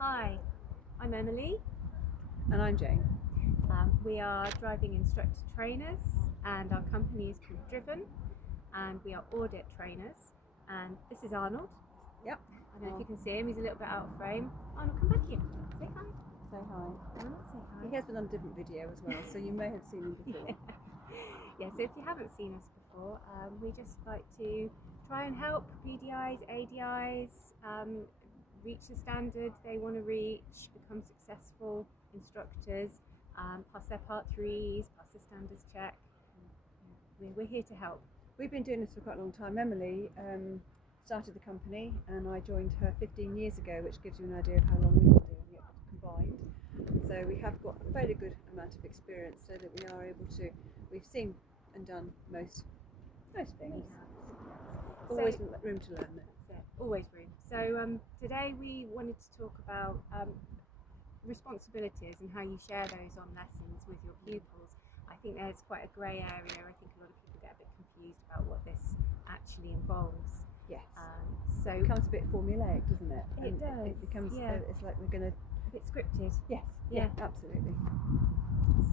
Hi, I'm Emily. And I'm Jane. We are driving instructor trainers, and our company is called Driven, and we are audit trainers. And this is Arnold. Yep. I don't know if you can see him, he's a little bit out of frame. Arnold, come back here. Say hi. Say hi. Arnold, say hi. He has been on a different video as well, so you may have seen him before. Yeah, so if you haven't seen us before, we just like to try and help PDIs, ADIs reach the standard they want to reach, become successful instructors, pass their part 3s, pass the standards check. We're here to help. We've been doing this for quite a long time. Emily started the company and I joined her 15 years ago, which gives you an idea of how long we've been doing it combined. So we have got a fairly good amount of experience so that we are able to, we've seen and done most things. Always room to learn though. That's it, always room. So today we wanted to talk about responsibilities and how you share those on lessons with your pupils. I think there's quite a grey area. I think a lot of people get a bit confused about what this actually involves. Yes. So it becomes a bit formulaic, doesn't it? It does. It becomes, yeah. It's like we're going to... A bit scripted. Yes, Yeah. Absolutely.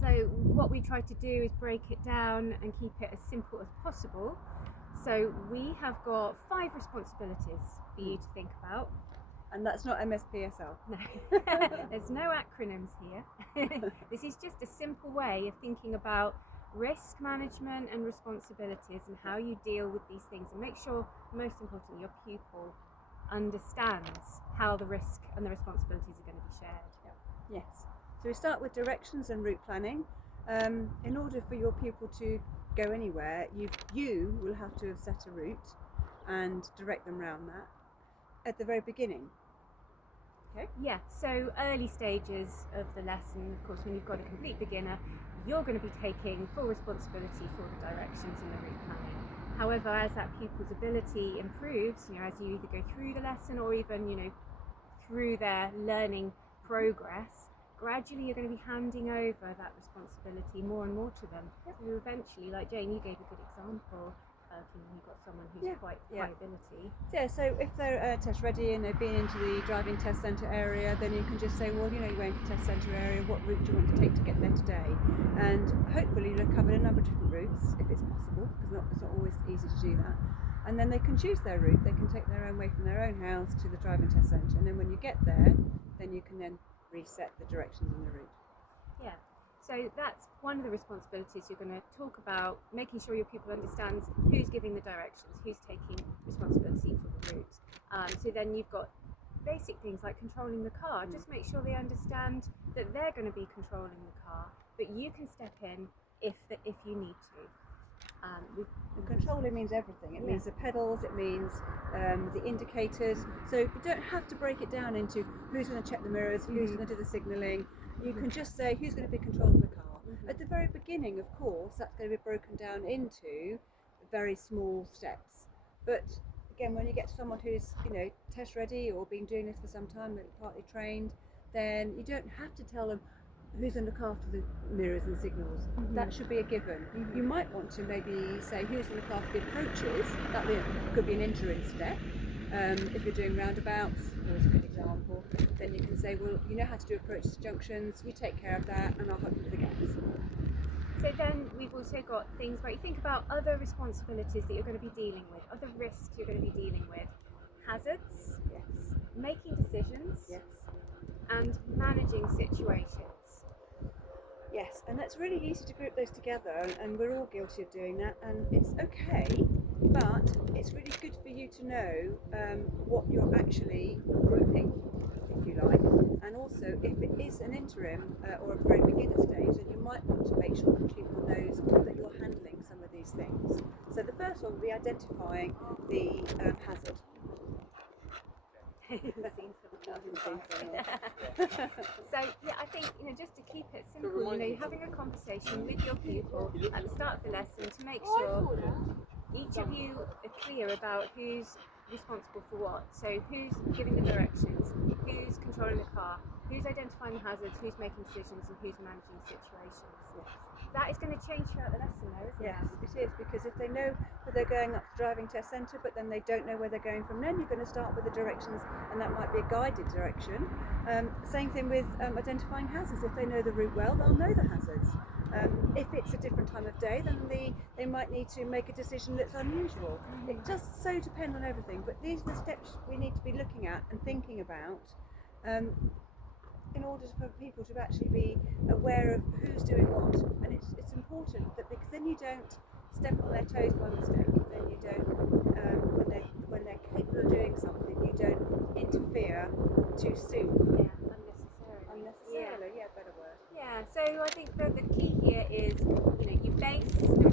So what we try to do is break it down and keep it as simple as possible. So we have got 5 responsibilities for you to think about. And that's not MSPSL. No, there's no acronyms here. This is just a simple way of thinking about risk management and responsibilities and how you deal with these things, and make sure, most importantly, your pupil understands how the risk and the responsibilities are going to be shared. Yes. So we start with directions and route planning. In order for your pupil to go anywhere, you will have to have set a route and direct them around that at the very beginning. Okay. Yeah, so early stages of the lesson, of course, when you've got a complete beginner, you're going to be taking full responsibility for the directions and the route planning. However, as that pupil's ability improves, as you either go through the lesson or even, through their learning progress, gradually you're going to be handing over that responsibility more and more to them. Yep. So eventually, like Jane, you gave a good example of you've got someone who's quite high ability. Yeah, so if they're test ready and they've been into the driving test centre area, then you can just say, well, you're going to the test centre area, what route do you want to take to get there today? And hopefully you'll have covered a number of different routes, if it's possible, because it's not always easy to do that. And then they can choose their route. They can take their own way from their own house to the driving test centre, and then when you get there, then you can then reset the directions and the route. Yeah. So that's one of the responsibilities you're going to talk about, making sure your pupil understands who's giving the directions, who's taking responsibility for the route. So then you've got basic things like controlling the car. Just make sure they understand that they're going to be controlling the car, but you can step in if you need to. And controlling means everything. It means the pedals, it means the indicators. So you don't have to break it down into who's going to check the mirrors, who's going to do the signalling. You can just say who's going to be controlling the car. At the very beginning, of course, that's going to be broken down into very small steps. But again, when you get someone who's test ready or been doing this for some time, they're partly trained, then you don't have to tell them who's going to look after the mirrors and signals. That should be a given. You might want to maybe say who's going to look after the approaches. That could be an interim step. If you're doing roundabouts, always a good example, then you can say, well, you know how to do approaches to junctions, you take care of that and I'll help you with the gaps. So then we've also got things where you think about other responsibilities that you're going to be dealing with, other risks you're going to be dealing with, hazards, making decisions, and managing situations. Yes, and that's really easy to group those together, and we're all guilty of doing that, and it's okay, but it's really good for you to know what you're actually grouping, if you like, and also if it is an interim or a very beginner stage, then you might want to make sure that pupil knows that you're handling some of these things. So the first one will be identifying the hazard. So I think just to keep it simple, you're having a conversation with your pupil at the start of the lesson to make sure each of you are clear about who's responsible for what. So who's giving the directions, who's controlling the car, who's identifying the hazards, who's making decisions, and who's managing situations. Yes. That is going to change throughout the lesson though, isn't Yes, it? it is, because if they know that they're going up to driving test centre but then they don't know where they're going from, then you're going to start with the directions, and that might be a guided direction. Same thing with identifying hazards. If they know the route well, they'll know the hazards. If it's a different time of day, then they might need to make a decision that's unusual. It does so depend on everything, but these are the steps we need to be looking at and thinking about in order for people to actually be aware of who's doing what. And it's important that, because then you don't step on their toes by mistake, then you don't, when they're capable of doing something, you don't interfere too soon. Yeah, unnecessarily. Yeah, better word. Yeah, so I think that the key here is, you base the